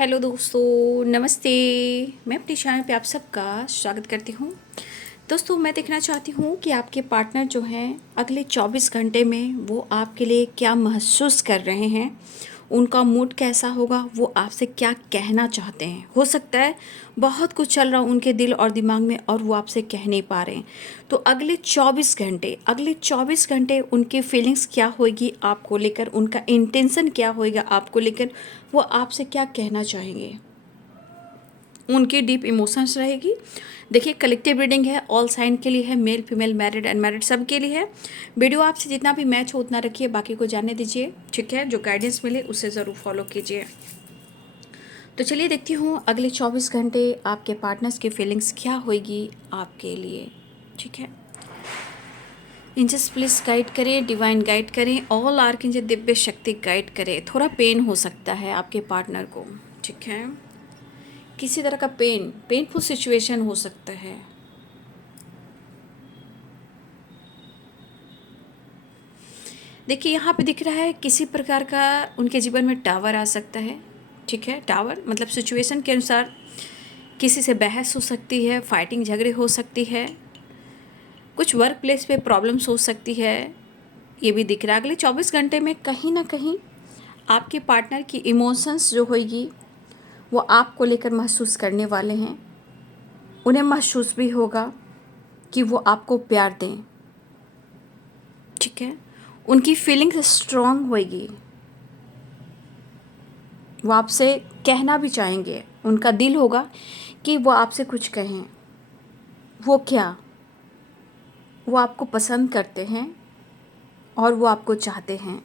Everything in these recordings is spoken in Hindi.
हेलो दोस्तों, नमस्ते। मैं अपने चैनल पे आप सबका स्वागत करती हूँ। दोस्तों, मैं देखना चाहती हूँ कि आपके पार्टनर जो हैं अगले 24 घंटे में वो आपके लिए क्या महसूस कर रहे हैं, उनका मूड कैसा होगा, वो आपसे क्या कहना चाहते हैं। हो सकता है बहुत कुछ चल रहा हो उनके दिल और दिमाग में और वो आपसे कह नहीं पा रहे हैं। तो अगले 24 घंटे उनकी फीलिंग्स क्या होगी आपको लेकर, उनका इंटेंशन क्या होएगा आपको लेकर, वो आपसे क्या कहना चाहेंगे, उनकी डीप इमोशंस रहेगी। देखिए, कलेक्टिव रीडिंग है, ऑल साइन के लिए है, मेल फीमेल मैरिड अनमैरिड सब के लिए है। वीडियो आपसे जितना भी मैच हो उतना रखिए, बाकी को जाने दीजिए, ठीक है। जो गाइडेंस मिले उसे ज़रूर फॉलो कीजिए। तो चलिए देखती हूँ अगले 24 घंटे आपके पार्टनर्स की फीलिंग्स क्या होगी आपके लिए, ठीक है। इंजस प्लीज गाइड करें, डिवाइन गाइड करें, ऑल आर्कएंजल दिव्य शक्ति गाइड करें। थोड़ा पेन हो सकता है आपके पार्टनर को, ठीक है। किसी तरह का पेनफुल सिचुएशन हो सकता है। देखिए, यहाँ पे दिख रहा है किसी प्रकार का उनके जीवन में टावर आ सकता है, ठीक है। टावर मतलब सिचुएशन के अनुसार किसी से बहस हो सकती है, फाइटिंग झगड़े हो सकती है, कुछ वर्क प्लेस पे प्रॉब्लम्स हो सकती है। ये भी दिख रहा है अगले 24 घंटे में कहीं ना कहीं आपके पार्टनर की इमोशंस जो होगी वो आपको लेकर महसूस करने वाले हैं। उन्हें महसूस भी होगा कि वो आपको प्यार दें, ठीक है। उनकी फीलिंग्स स्ट्रॉन्ग होगी, वो आपसे कहना भी चाहेंगे, उनका दिल होगा कि वो आपसे कुछ कहें। वो क्या, वो आपको पसंद करते हैं और वो आपको चाहते हैं।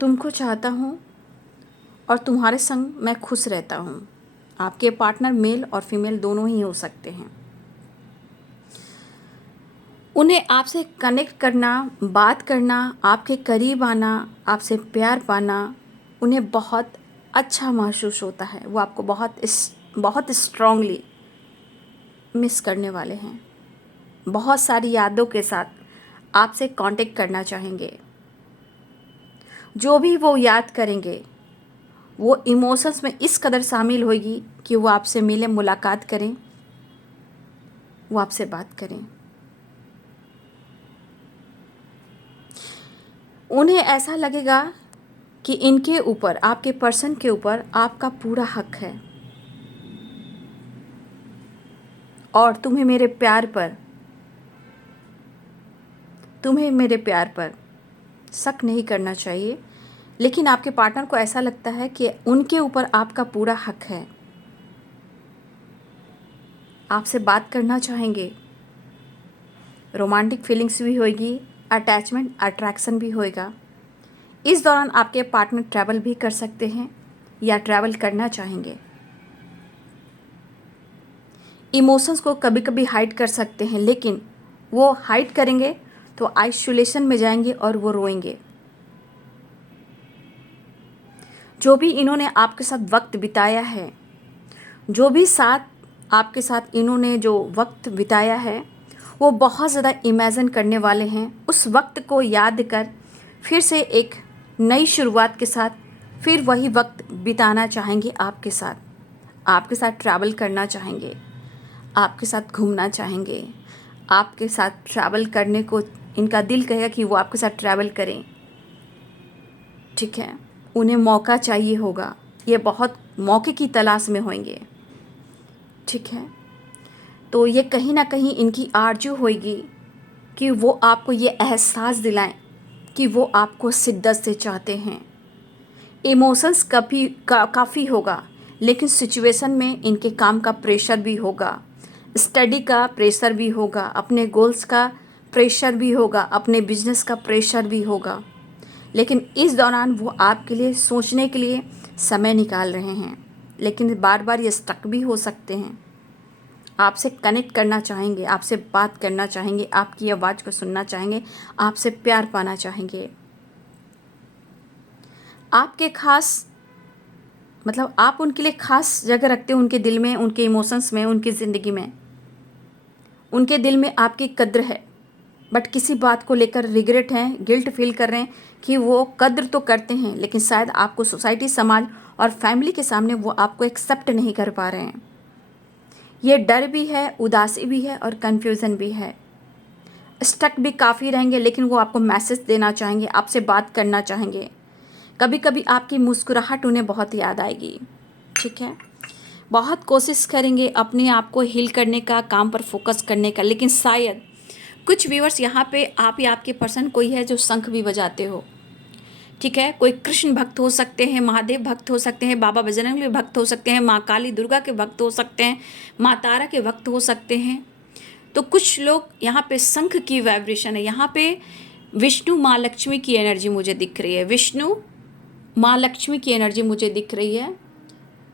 तुमको चाहता हूँ और तुम्हारे संग मैं खुश रहता हूँ। आपके पार्टनर मेल और फीमेल दोनों ही हो सकते हैं। उन्हें आपसे कनेक्ट करना, बात करना, आपके करीब आना, आपसे प्यार पाना उन्हें बहुत अच्छा महसूस होता है। वो आपको बहुत स्ट्रांगली मिस करने वाले हैं। बहुत सारी यादों के साथ आपसे कांटेक्ट करना चाहेंगे। जो भी वो याद करेंगे वो इमोशंस में इस कदर शामिल होगी कि वो आपसे मिलें, मुलाकात करें, वो आपसे बात करें। उन्हें ऐसा लगेगा कि इनके ऊपर, आपके पर्सन के ऊपर आपका पूरा हक है और तुम्हें मेरे प्यार पर शक नहीं करना चाहिए। लेकिन आपके पार्टनर को ऐसा लगता है कि उनके ऊपर आपका पूरा हक है। आपसे बात करना चाहेंगे, रोमांटिक फीलिंग्स भी होगी, अटैचमेंट अट्रैक्शन भी होएगा। इस दौरान आपके पार्टनर ट्रैवल भी कर सकते हैं या ट्रैवल करना चाहेंगे। इमोशंस को कभी कभी हाइड कर सकते हैं, लेकिन वो हाइड करेंगे तो आइसोलेशन में जाएंगे और वो रोएंगे। जो भी इन्होंने आपके साथ वक्त बिताया है, जो भी साथ आपके साथ इन्होंने जो वक्त बिताया है, वो बहुत ज़्यादा इमेजिन करने वाले हैं। उस वक्त को याद कर फिर से एक नई शुरुआत के साथ फिर वही वक्त बिताना चाहेंगे आपके साथ ट्रैवल करना चाहेंगे, आपके साथ घूमना चाहेंगे, आपके साथ ट्रैवल करने को इनका दिल कहेगा कि वो आपके साथ ट्रैवल करें, ठीक है। उन्हें मौका चाहिए होगा, ये बहुत मौके की तलाश में होंगे, ठीक है। तो ये कहीं ना कहीं इनकी आरज़ू होगी कि वो आपको ये एहसास दिलाएं कि वो आपको शिद्दत से चाहते हैं। इमोशंस काफ़ी होगा, लेकिन सिचुएशन में इनके काम का प्रेशर भी होगा, स्टडी का प्रेशर भी होगा, अपने गोल्स का प्रेशर भी होगा, अपने बिजनेस का प्रेशर भी होगा। लेकिन इस दौरान वो आपके लिए सोचने के लिए समय निकाल रहे हैं, लेकिन बार बार ये स्टक भी हो सकते हैं। आपसे कनेक्ट करना चाहेंगे, आपसे बात करना चाहेंगे, आपकी आवाज़ को सुनना चाहेंगे, आपसे प्यार पाना चाहेंगे। आपके खास मतलब आप उनके लिए खास जगह रखते हो, उनके दिल में, उनके इमोशंस में, उनकी ज़िंदगी में। उनके दिल में आपकी कद्र है, बट किसी बात को लेकर रिग्रेट हैं, गिल्ट फील कर रहे हैं कि वो कद्र तो करते हैं लेकिन शायद आपको सोसाइटी, समाज और फैमिली के सामने वो आपको एक्सेप्ट नहीं कर पा रहे हैं। ये डर भी है, उदासी भी है और कन्फ्यूज़न भी है। स्टक भी काफ़ी रहेंगे लेकिन वो आपको मैसेज देना चाहेंगे, आपसे बात करना चाहेंगे। कभी कभी आपकी मुस्कुराहट उन्हें बहुत याद आएगी। ठीक है, बहुत कोशिश करेंगे अपने आप को हील करने का, काम पर फोकस करने का, लेकिन शायद कुछ व्यूअर्स यहाँ पे आप या आपके पर्सन कोई है जो शंख भी बजाते हो। ठीक है, कोई कृष्ण भक्त हो सकते हैं, महादेव भक्त हो सकते हैं, बाबा बजरंग बली भक्त हो सकते हैं, माँ काली दुर्गा के भक्त हो सकते हैं, माँ तारा के भक्त हो सकते हैं। तो कुछ लोग यहाँ पे शंख की वाइब्रेशन है। यहाँ पे विष्णु माँ लक्ष्मी की एनर्जी मुझे दिख रही है, विष्णु माँ लक्ष्मी की एनर्जी मुझे दिख रही है।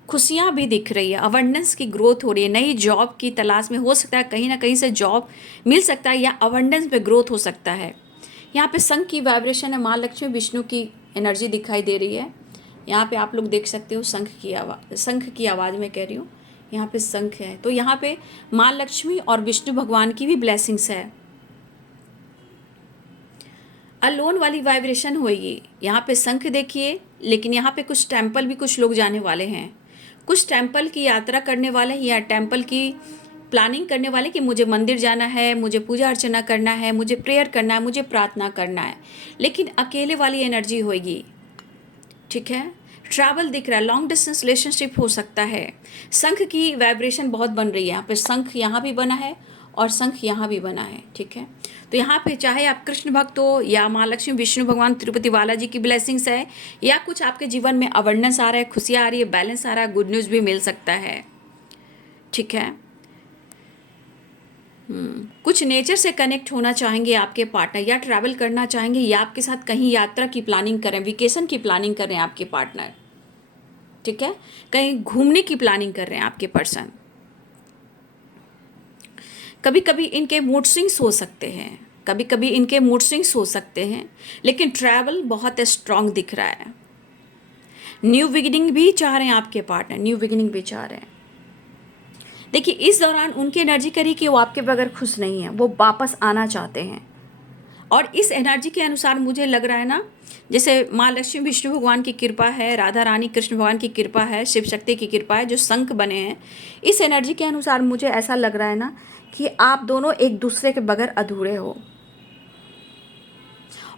खुशियाँ भी दिख रही है, अवेंडेंस की ग्रोथ हो रही है, नई जॉब की तलाश में, हो सकता है कहीं ना कहीं से जॉब मिल सकता है या अवेंडेंस पे ग्रोथ हो सकता है। यहाँ पे शंख की वाइब्रेशन है, माँ लक्ष्मी विष्णु की एनर्जी दिखाई दे रही है। यहाँ पे आप लोग देख सकते हो शंख की आवाज़ में कह रही हूँ, यहाँ पे शंख है। तो यहाँ पे माँ लक्ष्मी और विष्णु भगवान की भी ब्लेसिंग्स है। अलोन वाली वाइब्रेशन होगी। यहाँ पे शंख देखिए, लेकिन यहाँ पे कुछ टेम्पल भी कुछ लोग जाने वाले हैं, कुछ टेम्पल की यात्रा करने वाले हैं या टेम्पल की प्लानिंग करने वाले कि मुझे मंदिर जाना है, मुझे पूजा अर्चना करना है, मुझे प्रेयर करना है, मुझे प्रार्थना करना है, लेकिन अकेले वाली एनर्जी होगी। ठीक है, ट्रैवल दिख रहा है, लॉन्ग डिस्टेंस रिलेशनशिप हो सकता है। शंख की वाइब्रेशन बहुत बन रही है। यहाँ पे शंख यहाँ भी बना है और शंख यहाँ भी बना है। ठीक है, तो यहाँ पे चाहे आप कृष्ण भक्त हो या माँ लक्ष्मी विष्णु भगवान तिरुपति बालाजी की ब्लेसिंग्स है, या कुछ आपके जीवन में अवेंडेंस आ रहा है, खुशियाँ आ रही है, बैलेंस आ रहा है, गुड न्यूज़ भी मिल सकता है। ठीक है, कुछ नेचर से कनेक्ट होना चाहेंगे आपके पार्टनर, या ट्रैवल करना चाहेंगे, या आपके साथ कहीं यात्रा की प्लानिंग करें, वेकेशन की प्लानिंग करें आपके पार्टनर। ठीक है, कहीं घूमने की प्लानिंग कर रहे हैं आपके पर्सन। कभी कभी इनके मूड स्विंग्स हो सकते हैं, कभी कभी इनके मूड स्विंग्स हो सकते हैं, लेकिन ट्रैवल बहुत स्ट्रांग दिख रहा है। न्यू बिगिनिंग भी चाह रहे हैं आपके पार्टनर, न्यू बिगिनिंग भी चाह रहे हैं। देखिए, इस दौरान उनकी एनर्जी करी कि वो आपके बगैर खुश नहीं है, वो वापस आना चाहते हैं। और इस एनर्जी के अनुसार मुझे लग रहा है ना, जैसे माँ लक्ष्मी विष्णु भगवान की कृपा है, राधा रानी कृष्ण भगवान की कृपा है, शिव शक्ति की कृपा है, जो शंख बने हैं, इस एनर्जी के अनुसार मुझे ऐसा लग रहा है ना कि आप दोनों एक दूसरे के बगैर अधूरे हो,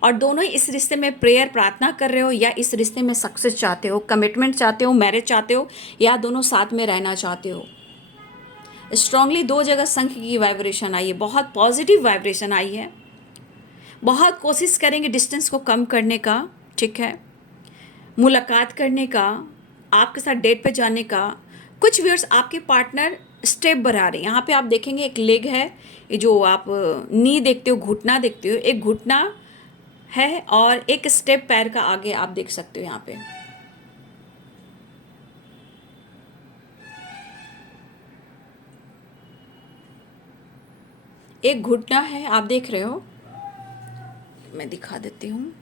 और दोनों ही इस रिश्ते में प्रेयर प्रार्थना कर रहे हो, या इस रिश्ते में सक्सेस चाहते हो, कमिटमेंट चाहते हो, मैरिज चाहते हो, या दोनों साथ में रहना चाहते हो। स्ट्रांगली दो जगह शंख की वाइब्रेशन आई है, बहुत पॉजिटिव वाइब्रेशन आई है। बहुत कोशिश करेंगे डिस्टेंस को कम करने का। ठीक है, मुलाकात करने का, आपके साथ डेट पे जाने का। कुछ व्यूअर्स आपके पार्टनर स्टेप बढ़ा रहे हैं। यहाँ पे आप देखेंगे एक लेग है, ये जो आप नी देखते हो, घुटना देखते हो, एक घुटना है और एक स्टेप पैर का आगे आप देख सकते हो। यहाँ पे एक घुटना है, आप देख रहे हो, मैं दिखा देती हूँ।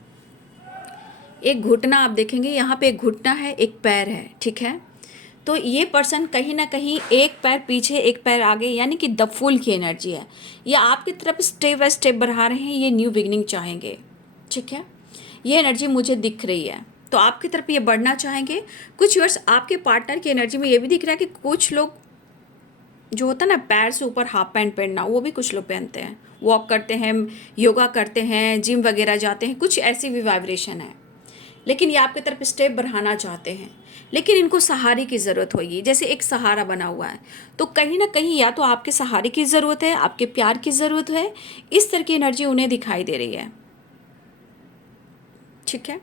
एक घुटना आप देखेंगे, यहाँ पे एक घुटना है, एक पैर है। ठीक है, तो ये पर्सन कहीं ना कहीं एक पैर पीछे एक पैर आगे, यानी कि द फूल की एनर्जी है। ये आपकी तरफ स्टेप बाय स्टेप बढ़ा रहे हैं, ये न्यू बिगनिंग चाहेंगे। ठीक है, ये एनर्जी मुझे दिख रही है, तो आपकी तरफ ये बढ़ना चाहेंगे। कुछ वर्ष आपके पार्टनर की एनर्जी में ये भी दिख रहा है कि कुछ लोग जो होता है ना पैर से ऊपर हाफ पैंट पहनना, वो भी कुछ लोग पहनते हैं, वॉक करते हैं, योगा करते हैं, जिम वगैरह जाते हैं, कुछ ऐसी भी वाइब्रेशन है। लेकिन ये आपकी तरफ स्टेप बढ़ाना चाहते हैं, लेकिन इनको सहारे की ज़रूरत होगी, जैसे एक सहारा बना हुआ है। तो कहीं ना कहीं या तो आपके सहारे की ज़रूरत है, आपके प्यार की ज़रूरत है, इस तरह की एनर्जी उन्हें दिखाई दे रही है। ठीक है,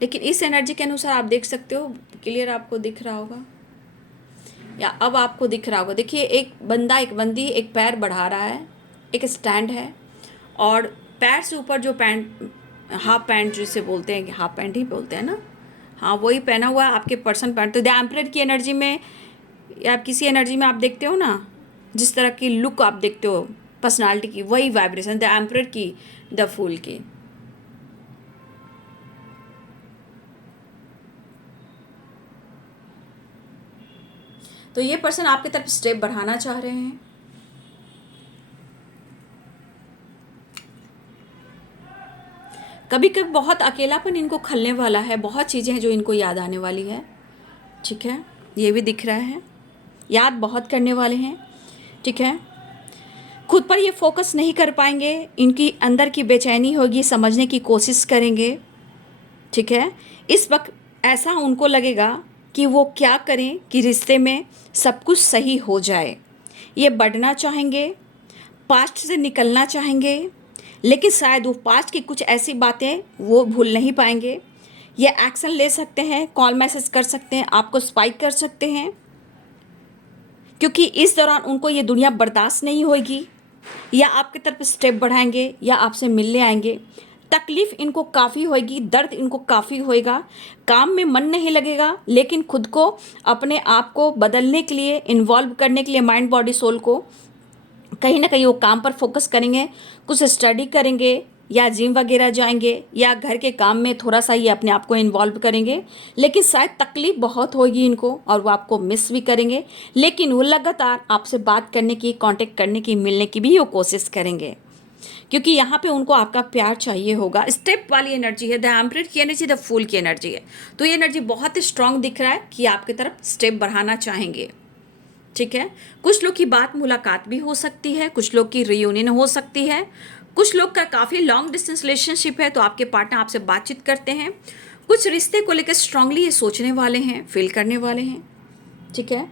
लेकिन इस एनर्जी के अनुसार आप देख सकते हो, क्लियर आपको दिख रहा होगा या अब आपको दिख रहा होगा। देखिए, एक बंदा एक बंदी एक पैर बढ़ा रहा है, एक स्टैंड है, और पैर से ऊपर जो पैंट, हाफ पैंट जिसे बोलते हैं, हाफ पैंट ही बोलते हैं ना, हाँ वही पहना हुआ है आपके पर्सन पैंट। तो द एम्परर की एनर्जी में या किसी एनर्जी में आप देखते हो ना, जिस तरह की लुक आप देखते हो पर्सनालिटी की, वही वाइब्रेशन द एम्परर की, द फूल की। तो ये पर्सन आपकी तरफ स्टेप बढ़ाना चाह रहे हैं। कभी कभी बहुत अकेलापन इनको खलने वाला है, बहुत चीज़ें हैं जो इनको याद आने वाली है, ठीक है, ये भी दिख रहा है, याद बहुत करने वाले हैं, ठीक है। खुद पर ये फोकस नहीं कर पाएंगे, इनकी अंदर की बेचैनी होगी, समझने की कोशिश करेंगे, ठीक है। इस वक्त ऐसा उनको लगेगा कि वो क्या करें कि रिश्ते में सब कुछ सही हो जाए। ये बढ़ना चाहेंगे, पास्ट से निकलना चाहेंगे, लेकिन शायद वो पास्ट की कुछ ऐसी बातें वो भूल नहीं पाएंगे। ये एक्शन ले सकते हैं, कॉल मैसेज कर सकते हैं, आपको स्पाइक कर सकते हैं, क्योंकि इस दौरान उनको ये दुनिया बर्दाश्त नहीं होगी, या आपकी तरफ स्टेप बढ़ाएंगे या आपसे मिलने आएंगे। तकलीफ़ इनको काफ़ी होगी, दर्द इनको काफ़ी होएगा, काम में मन नहीं लगेगा, लेकिन खुद को अपने आप को बदलने के लिए, इन्वॉल्व करने के लिए माइंड बॉडी सोल को कहीं ना कहीं वो काम पर फोकस करेंगे, कुछ स्टडी करेंगे या जिम वगैरह जाएंगे या घर के काम में थोड़ा सा ये अपने आप को इन्वॉल्व करेंगे। लेकिन शायद तकलीफ़ बहुत होगी इनको और वो आपको मिस भी करेंगे, लेकिन वो लगातार आपसे बात करने की, कांटेक्ट करने की, मिलने की भी वो कोशिश करेंगे, क्योंकि यहाँ पे उनको आपका प्यार चाहिए होगा। स्टेप वाली एनर्जी है, द एम्परर की एनर्जी, द फूल की एनर्जी है। तो ये एनर्जी बहुत स्ट्रांग दिख रहा है कि आपकी तरफ स्टेप बढ़ाना चाहेंगे, ठीक है। कुछ लोग की बात मुलाकात भी हो सकती है, कुछ लोग की रियूनियन हो सकती है, कुछ लोग का काफ़ी लॉन्ग डिस्टेंस रिलेशनशिप है तो आपके पार्टनर आपसे बातचीत करते हैं। कुछ रिश्ते को लेकर स्ट्रांगली ये सोचने वाले हैं, फील करने वाले हैं, ठीक है।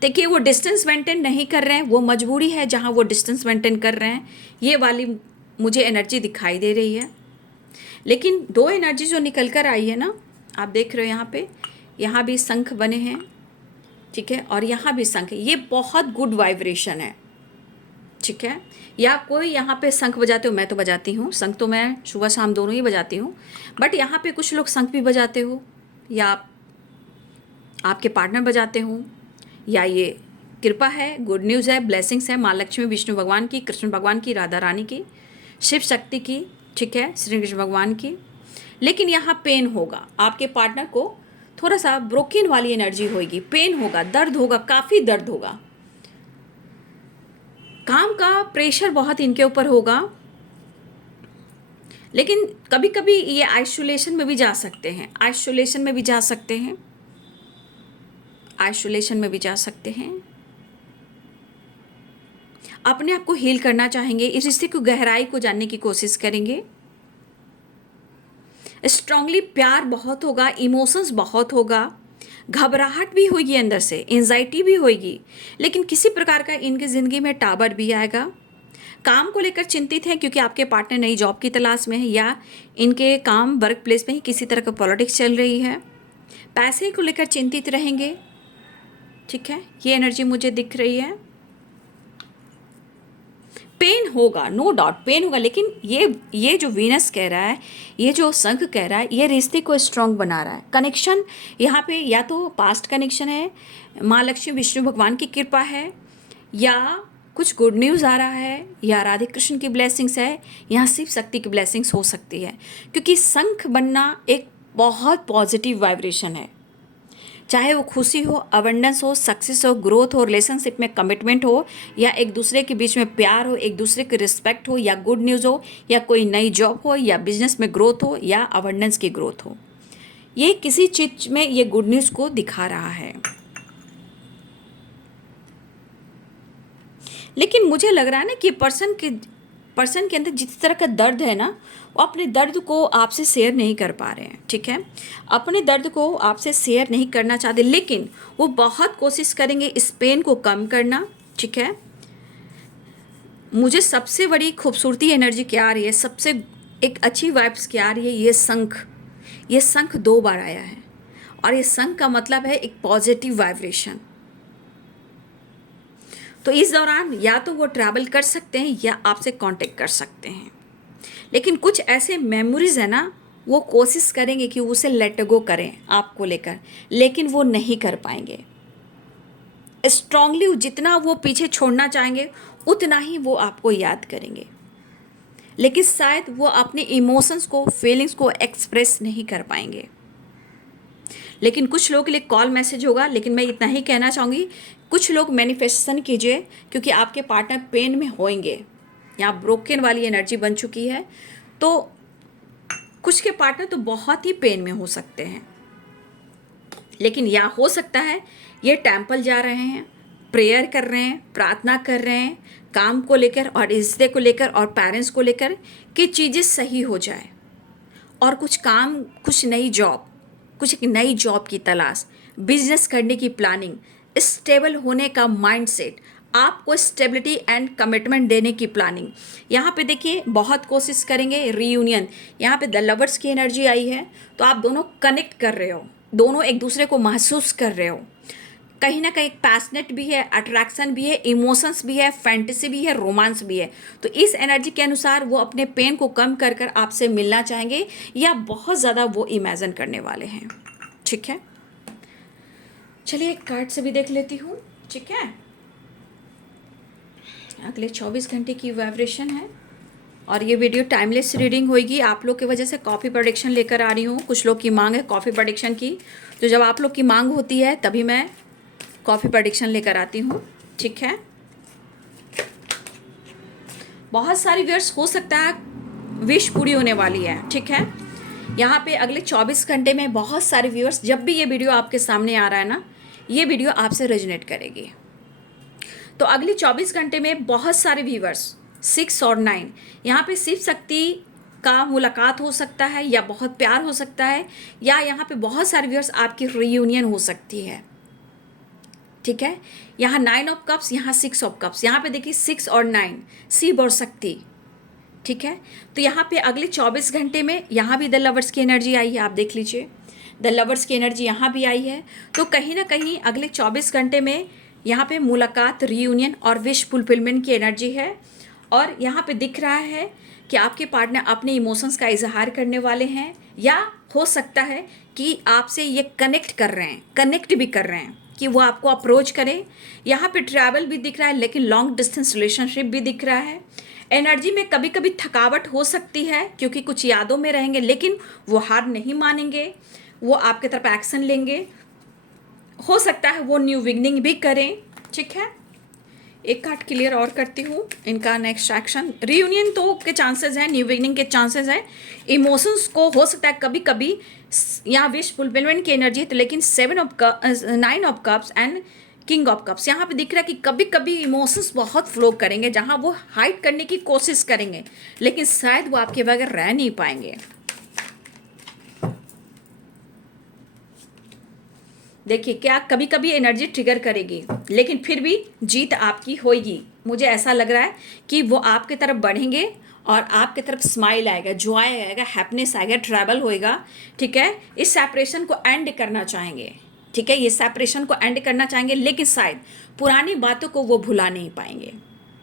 देखिए वो डिस्टेंस मेंटेन नहीं कर रहे हैं, वो मजबूरी है जहाँ वो डिस्टेंस मेंटेन कर रहे हैं, ये वाली मुझे एनर्जी दिखाई दे रही है। लेकिन दो एनर्जी जो निकल कर आई है ना, आप देख रहे हो यहाँ पे, यहाँ भी शंख बने हैं, ठीक है, और यहाँ भी शंख, ये बहुत गुड वाइब्रेशन है, ठीक है। या कोई यहाँ पे शंख बजाते हो, मैं तो बजाती हूँ शंख, तो मैं सुबह शाम दोनों ही बजाती हूँ, बट यहाँ पे कुछ लोग शंख भी बजाते हो, या आपके पार्टनर बजाते हो, या ये कृपा है, गुड न्यूज़ है, ब्लेसिंग्स है, माँ लक्ष्मी, विष्णु भगवान की, कृष्ण भगवान की, राधा रानी की, शिव शक्ति की, ठीक है, श्री कृष्ण भगवान की। लेकिन यहाँ पेन होगा, आपके पार्टनर को थोड़ा सा ब्रोकन वाली एनर्जी होगी, पेन होगा, दर्द होगा, काफ़ी दर्द होगा, काम का प्रेशर बहुत इनके ऊपर होगा। लेकिन कभी कभी ये आइसोलेशन में भी जा सकते हैं, आइसोलेशन में भी जा सकते हैं, आइसोलेशन में भी जा सकते हैं। अपने आप को हील करना चाहेंगे, इस रिश्ते की गहराई को जानने की कोशिश करेंगे। स्ट्रांगली प्यार बहुत होगा, इमोशंस बहुत होगा, घबराहट भी होगी, अंदर से एंजाइटी भी होगी, लेकिन किसी प्रकार का इनकी ज़िंदगी में टावर भी आएगा। काम को लेकर चिंतित हैं क्योंकि आपके पार्टनर नई जॉब की तलाश में है, या इनके काम वर्क प्लेस में ही किसी तरह का पॉलिटिक्स चल रही है। पैसे को लेकर चिंतित रहेंगे, ठीक है, ये एनर्जी मुझे दिख रही है। पेन होगा, नो डाउट पेन होगा, लेकिन ये जो वीनस कह रहा है, ये जो शंख कह रहा है, ये रिश्ते को स्ट्रांग बना रहा है। कनेक्शन यहाँ पे या तो पास्ट कनेक्शन है, माँ लक्ष्मी विष्णु भगवान की कृपा है, या कुछ गुड न्यूज़ आ रहा है, या राधे कृष्ण की ब्लेसिंग्स है, यहाँ शिव शक्ति की ब्लेसिंग्स हो सकती है, क्योंकि शंख बनना एक बहुत पॉजिटिव वाइब्रेशन है। चाहे वो खुशी हो, अबंडेंस हो, सक्सेस हो, ग्रोथ हो, रिलेशनशिप में कमिटमेंट हो, या एक दूसरे के बीच में प्यार हो, एक दूसरे की रिस्पेक्ट हो, या गुड न्यूज़ हो, या कोई नई जॉब हो, या बिजनेस में ग्रोथ हो, या अबंडेंस की ग्रोथ हो, ये किसी चीज़ में ये गुड न्यूज़ को दिखा रहा है। लेकिन मुझे लग रहा है ना कि पर्सन के अंदर जिस तरह का दर्द है ना, वो अपने दर्द को आपसे शेयर नहीं कर पा रहे हैं, ठीक है, अपने दर्द को आपसे शेयर नहीं करना चाहते, लेकिन वो बहुत कोशिश करेंगे इस पेन को कम करना, ठीक है। मुझे सबसे बड़ी खूबसूरती एनर्जी क्या आ रही है, सबसे एक अच्छी वाइब्स क्या आ रही है, ये शंख 2 बार आया है, और ये शंख का मतलब है एक पॉजिटिव वाइब्रेशन। तो इस दौरान या तो वो ट्रैवल कर सकते हैं या आपसे कांटेक्ट कर सकते हैं, लेकिन कुछ ऐसे मेमोरीज है ना, वो कोशिश करेंगे कि उसे लेट गो करें आपको लेकर, लेकिन वो नहीं कर पाएंगे। स्ट्रांगली जितना वो पीछे छोड़ना चाहेंगे उतना ही वो आपको याद करेंगे, लेकिन शायद वो अपने इमोशंस को, फीलिंग्स को एक्सप्रेस नहीं कर पाएंगे। लेकिन कुछ लोगों के लिए कॉल मैसेज होगा, लेकिन मैं इतना ही कहना चाहूँगी, कुछ लोग मैनिफेस्टेशन कीजिए, क्योंकि आपके पार्टनर पेन में होंगे। यहाँ ब्रोकन वाली एनर्जी बन चुकी है, तो कुछ के पार्टनर तो बहुत ही पेन में हो सकते हैं, लेकिन या हो सकता है ये टेम्पल जा रहे हैं, प्रेयर कर रहे हैं, प्रार्थना कर रहे हैं काम को लेकर और रिश्ते को लेकर और पेरेंट्स को लेकर कि चीज़ें सही हो जाए, और कुछ काम, कुछ नई जॉब, कुछ एक नई जॉब की तलाश, बिजनेस करने की प्लानिंग, स्टेबल होने का माइंडसेट, आपको स्टेबिलिटी एंड कमिटमेंट देने की प्लानिंग। यहाँ पे देखिए बहुत कोशिश करेंगे रीयूनियन। यहाँ पे द लवर्स की एनर्जी आई है, तो आप दोनों कनेक्ट कर रहे हो, दोनों एक दूसरे को महसूस कर रहे हो, कहीं ना कहीं पैशनेट भी है, अट्रैक्शन भी है, इमोशंस भी है, फैंटेसी भी है, रोमांस भी है। तो इस एनर्जी के अनुसार वो अपने पेन को कम कर कर आपसे मिलना चाहेंगे या बहुत ज़्यादा वो इमेजिन करने वाले हैं। ठीक है, चलिए एक कार्ड से भी देख लेती हूँ। ठीक है, अगले 24 घंटे की वाइब्रेशन है और ये वीडियो टाइमलेस रीडिंग होगी। आप लोग की वजह से कॉफ़ी प्रेडिक्शन लेकर आ रही हूँ। कुछ लोग की मांग है कॉफ़ी प्रेडिक्शन की, तो जब आप लोग की मांग होती है तभी मैं कॉफ़ी प्रेडिक्शन लेकर आती हूँ। ठीक है, बहुत सारी व्यूअर्स हो सकता है विश पूरी होने वाली है। ठीक है, यहाँ पे अगले 24 घंटे में बहुत सारे व्यूअर्स, जब भी ये वीडियो आपके सामने आ रहा है ना, ये वीडियो आपसे रेजोनेट करेगी। तो अगले 24 घंटे में बहुत सारे व्यूअर्स 6 और 9, यहाँ पे शिव शक्ति का मुलाकात हो सकता है या बहुत प्यार हो सकता है, या यहाँ पे बहुत सारे व्यूअर्स आपकी रियूनियन हो सकती है। ठीक है, यहाँ 9 ऑफ कप्स, यहाँ 6 ऑफ कप्स, यहाँ पे देखिए 6 और 9, शिव और शक्ति। ठीक है, तो यहाँ पे अगले 24 घंटे में यहाँ भी द लवर्स की एनर्जी आई है, आप देख लीजिए द लवर्स की एनर्जी यहाँ भी आई है। तो कहीं ना कहीं अगले 24 घंटे में यहाँ पे मुलाकात, रीयूनियन और विश फुलफिलमेंट की एनर्जी है। और यहाँ पे दिख रहा है कि आपके पार्टनर अपने इमोशंस का इजहार करने वाले हैं, या हो सकता है कि आपसे ये कनेक्ट कर रहे हैं, कनेक्ट भी कर रहे हैं कि वो आपको अप्रोच करें। यहाँ पे ट्रैवल भी दिख रहा है, लेकिन लॉन्ग डिस्टेंस रिलेशनशिप भी दिख रहा है। एनर्जी में कभी कभी थकावट हो सकती है क्योंकि कुछ यादों में रहेंगे, लेकिन वो हार नहीं मानेंगे, वो आपके तरफ एक्शन लेंगे। हो सकता है वो न्यू बिगनिंग भी करें। ठीक है, एक कार्ड क्लियर और करती हूँ इनका नेक्स्ट एक्शन। रियूनियन तो के चांसेस हैं, न्यू बिगनिंग के चांसेस हैं। इमोशंस को हो सकता है कभी कभी यहाँ विश फुलफिलमेंट की एनर्जी है, तो लेकिन 9 of cups and king of cups यहाँ पे दिख रहा है कि कभी कभी इमोशंस बहुत फ्लो करेंगे, जहाँ वो हाइड करने की कोशिश करेंगे, लेकिन शायद वो आपके बगैर रह नहीं पाएंगे। देखिए क्या कभी कभी एनर्जी ट्रिगर करेगी, लेकिन फिर भी जीत आपकी होगी। मुझे ऐसा लग रहा है कि वो आपके तरफ बढ़ेंगे और आपके तरफ स्माइल आएगा, जॉय आएगा, हैप्पीनेस आएगा, ट्रैवल होएगा। ठीक है, इस सेपरेशन को एंड करना चाहेंगे। ठीक है, ये सेपरेशन को एंड करना चाहेंगे, लेकिन शायद पुरानी बातों को वो भुला नहीं पाएंगे।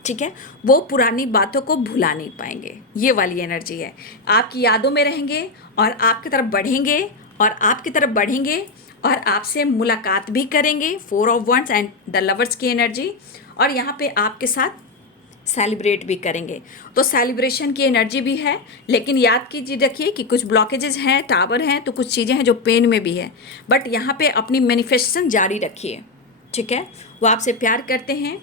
ठीक है, वो पुरानी बातों को भुला नहीं पाएंगे। ये वाली एनर्जी है, आपकी यादों में रहेंगे और आपकी तरफ बढ़ेंगे और आपकी तरफ बढ़ेंगे और आपसे मुलाकात भी करेंगे। 4 of wands and the lovers की एनर्जी, और यहाँ पे आपके साथ सेलिब्रेट भी करेंगे। तो सेलिब्रेशन की एनर्जी भी है, लेकिन याद कीजिए रखिए कि कुछ ब्लॉकेजेस हैं, टावर हैं, तो कुछ चीज़ें हैं जो पेन में भी है, बट यहाँ पे अपनी मैनिफेस्टेशन जारी रखिए। ठीक है, वो आपसे प्यार करते हैं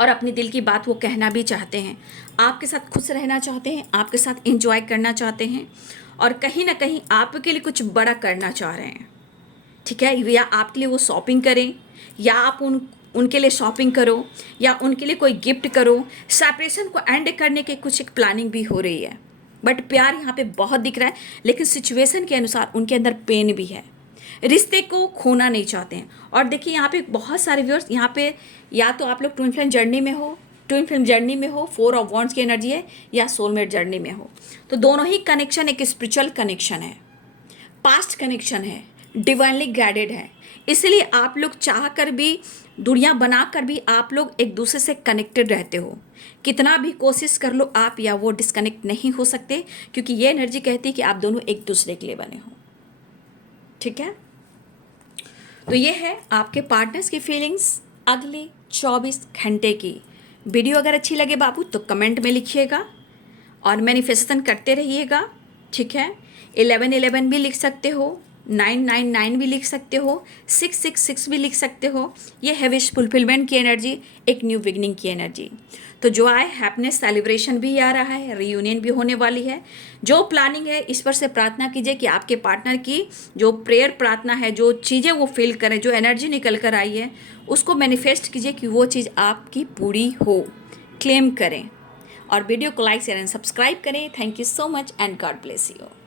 और अपनी दिल की बात वो कहना भी चाहते हैं, आपके साथ खुश रहना चाहते हैं, आपके साथ एंजॉय करना चाहते हैं, और कहीं ना कहीं आपके लिए कुछ बड़ा करना चाह रहे हैं। ठीक है, या आपके लिए वो शॉपिंग करें, या आप उनके लिए शॉपिंग करो, या उनके लिए कोई गिफ्ट करो। सेपरेशन को एंड करने के कुछ एक प्लानिंग भी हो रही है, बट प्यार यहाँ पे बहुत दिख रहा है, लेकिन सिचुएशन के अनुसार उनके अंदर पेन भी है, रिश्ते को खोना नहीं चाहते हैं। और देखिए यहाँ पे बहुत सारे व्यूअर्स, यहाँ पे या तो आप लोग ट्विन फ्लेम जर्नी में हो, 4 ऑफ वॉन्ड्स की एनर्जी है, या सोलमेट जर्नी में हो। तो दोनों ही कनेक्शन एक स्पिरिचुअल कनेक्शन है, पास्ट कनेक्शन है, डिवाइनली गाइडेड है। इसलिए आप लोग चाह कर भी, दुनिया बना कर भी आप लोग एक दूसरे से कनेक्टेड रहते हो। कितना भी कोशिश कर लो आप या वो डिस्कनेक्ट नहीं हो सकते, क्योंकि ये एनर्जी कहती है कि आप दोनों एक दूसरे के लिए बने हो। ठीक है, तो ये है आपके पार्टनर्स की फीलिंग्स अगले 24 घंटे की। वीडियो अगर अच्छी लगे बाबू तो कमेंट में लिखिएगा और मैनिफेस्टेशन करते रहिएगा। ठीक है, 1111 भी लिख सकते हो, 999 भी लिख सकते हो, 666 भी लिख सकते हो। ये है विश फुलफिलमेंट की एनर्जी, एक न्यू बिगनिंग की एनर्जी। तो जॉय, हैप्पीनेस, सेलिब्रेशन भी आ रहा है, रियूनियन भी होने वाली है। जो प्लानिंग है, ईश्वर से प्रार्थना कीजिए कि आपके पार्टनर की जो प्रेयर प्रार्थना है, जो चीज़ें वो फील करें, जो एनर्जी निकल कर आई है, उसको मैनिफेस्ट कीजिए कि वो चीज़ आपकी पूरी हो, क्लेम करें। और वीडियो को लाइक शेयर एंड सब्सक्राइब करें। Thank you so much and God bless you.